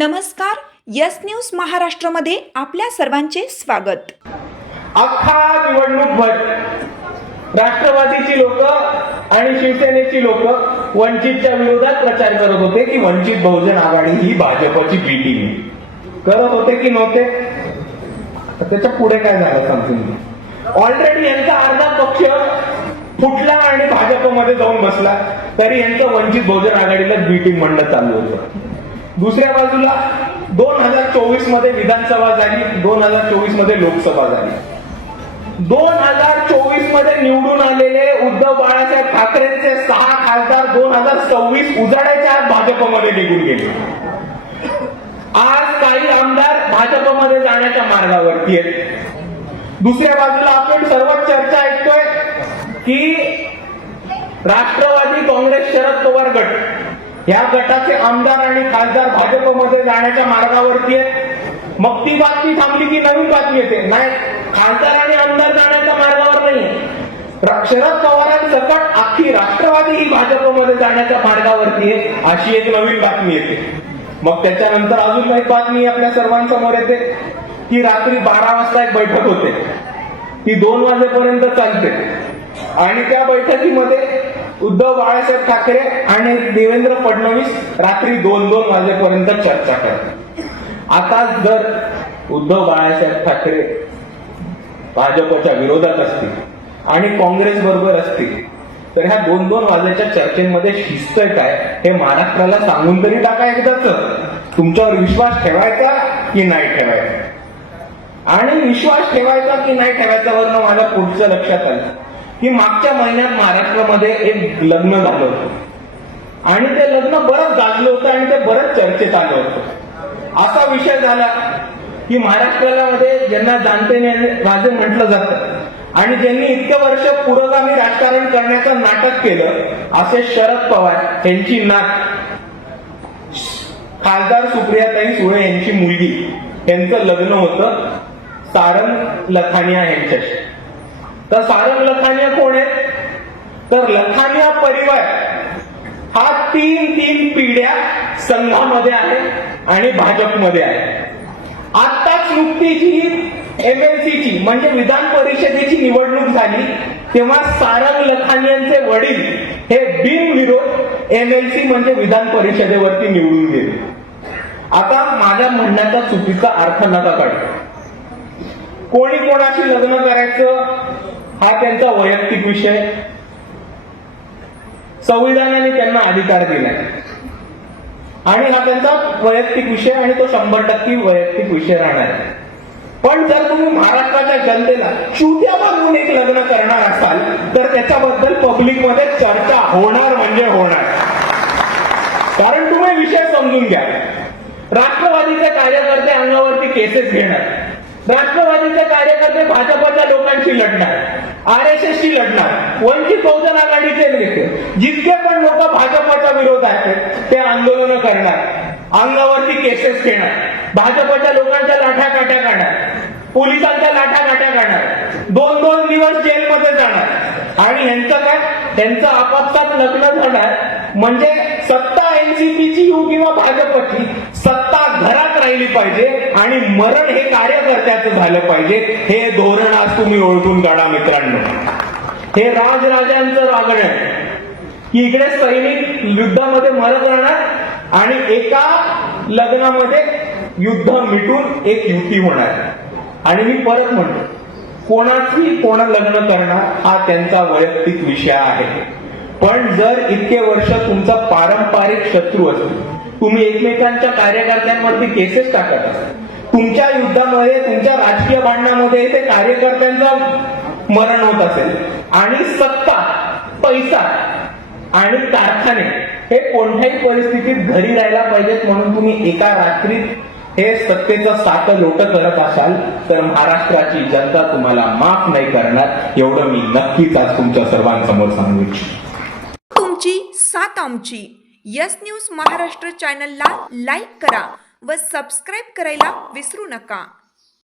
नमस्कार, yes news महाराष्ट्रमध्ये आपल्या सर्वांचे स्वागत। अख्खा निवडणूकभर राष्ट्रवादीची लोक आणि शिवसेनेची लोक वंचितच्या विरोधात प्रचार करत होते की वंचित बहुजन आघाडी ही भाजपची बी टीम करत होते की नव्हते। त्याच्या पुढे काय झालं समजून ऑलरेडी यांचा अर्धा पक्ष फुटला आणि भाजपमध्ये जाऊन बसला, तरी यांचं वंचित बहुजन आघाडीला बी टीम म्हणणं चालू होतं। दुसऱ्या बाजूला 2024 मध्ये विधानसभा झाली, 2024 मध्ये लोकसभा झाली। 2024 मध्ये निवडून आलेले उद्धव बाळासाहेब ठाकरेंचे 6 खासदार 2026 उजाडायच्या आत भाजपमध्ये निघून गेले। आज काही आमदार भाजपमध्ये जाण्याच्या मार्गावरती आहेत। दुसऱ्या बाजूला आपण सर्वच चर्चा ऐकतोय की राष्ट्रवादी काँग्रेस शरद पवार गट या गटाचे आमदार आणि खासदार भाजपमध्ये जाण्याच्या मार्गावरती आहेत। मग ती बातमी थांबली की नवीन बातमी येते, नाही खासदार आणि आमदार जाण्याच्या मार्गावर नाहीये, शरद पवारांसकट अख्खी राष्ट्रवादी ही भाजपमध्ये जाण्याच्या मार्गावरती आहे, अशी एक नवीन बातमी येते। मग त्याच्यानंतर अजून एक बातमी आपल्या सर्वांसमोर येते की रात्री 12 वाजता एक बैठक होते, ती 2 वाजेपर्यंत चालते आणि त्या बैठकीमध्ये उद्धव बाळासाहेब ठाकरे आणि देवेंद्र फडणवीस रात्री 2-2 वाजेपर्यंत चर्चा करतात। आता जर उद्धव बाळासाहेब ठाकरे भाजपच्या विरोधात असतील आणि काँग्रेस बरोबर असतील तर ह्या 2-2 वाजेच्या चर्चेमध्ये शिस्त काय हे महाराष्ट्राला सांगून तरी टाका एकदाच। तुमच्यावर विश्वास ठेवायचा की नाही ठेवायचा, आणि विश्वास ठेवायचा की नाही ठेवायचा वरनं माझ्या पुढचं लक्षात आलं की मागच्या महिन्यात महाराष्ट्रामध्ये एक लग्न झालं होतं आणि ते लग्न बरंच गाजलं होतं आणि ते बरंच चर्चेत आलं होतं। असा विषय झाला की महाराष्ट्राला मध्ये ज्यांना जाणते राजे म्हटलं जातं आणि ज्यांनी इतकं वर्ष पुरोगामी राजकारण करण्याचं नाटक केलं असे शरद पवार यांची नात खासदार सुप्रियाताई सुळे यांची मुलगी यांचं लग्न होतं सारंग लखानिया यांच्याशी। तर सारंग लखानिया कोण आहेत, तर लखानिया परिवार हा 3 पिढ्या संघामध्ये आहे आणि भाजपमध्ये आहे। आताच नुकतीच ही एमएलसीची म्हणजे विधान परिषदेची निवडणूक झाली तेव्हा सारंग लखानियांचे वडील हे बिनविरोध एमएलसी म्हणजे विधान परिषदेवरती निवडून गेले। आता माझ्या म्हणण्याचा चुकीचा अर्थ नका काढू, कोणी कोणाशी लग्न करायचं हा त्यांचा वैयक्तिक विषय, संविधानाने त्यांना अधिकार दिलाय आणि हा त्यांचा वैयक्तिक विषय आणि तो 100% वैयक्तिक विषय राहणार आहे। पण जर तुम्ही महाराष्ट्राच्या जनतेला चुत्या बनवून एक लग्न करणार असाल तर त्याच्याबद्दल पब्लिकमध्ये चर्चा होणार म्हणजे होणार। कारण तुम्ही विषय समजून घ्या, राष्ट्रवादीचे कार्यकर्ते अंगावरती केसेस घेणार, राष्ट्रवादीचे कार्यकर्ते भाजपच्या लोकांशी लढणार, आरएसएसशी लढणार, वंचित बहुजन आघाडीचे नेते जितके पण लोक भाजपच्या विरोधात आहेत ते आंदोलन करणार, अंगावरती केसेस घेणार, भाजपच्या लोकांच्या लाठाकाट्या काढणार, पोलिसांच्या लाठाकाट्या काढणार, 2-2 दिवस जेलमध्ये जाणार आणि ह्यांचं काय, त्यांचं आपापसात लग्न झाणार म्हणजे सत्ता एनसीपीची किंवा भाजपची सत्ता घरात राहिली पाहिजे आणि मरण हे कार्यकर्त्याचं झालं पाहिजे। हे धोरण आज तुम्ही ओळखून काढा मित्रांनो। हे राजराजांचं रागण आहे की इकडे सैनिक युद्धामध्ये मरत राहणार आणि एका लग्नामध्ये युद्ध मिटून एक युती होणार। आणि मी परत म्हणतो, कोणाची कोणा लग्न करणार हा त्यांचा वैयक्तिक विषय आहे, पण जर इतके वर्ष तुमचा पारंपरिक शत्रू असेल, तुम्ही एकमेकांच्या कार्यकर्त्यांवरती केसेस टाकत असाल, तुमच्या युद्धामध्ये तुमच्या राजकीय भांडणामध्ये ते कार्यकर्त्यांचं मरण होत असेल आणि सत्ता, पैसा आणि कारखाने हे कोणत्याही परिस्थितीत घरी राहायला पाहिजेत म्हणून तुम्ही एका रात्रीत हे सत्तेचं सातं लोटं करत असाल तर महाराष्ट्राची जनता तुम्हाला माफ नाही करणार, एवढं मी नक्कीच आज तुमच्या सर्वांसमोर सांगू इच्छितो। तुमची साथ आमची यस न्यूज महाराष्ट्र चॅनलला लाईक करा व सबस्क्राईब करायला विसरू नका।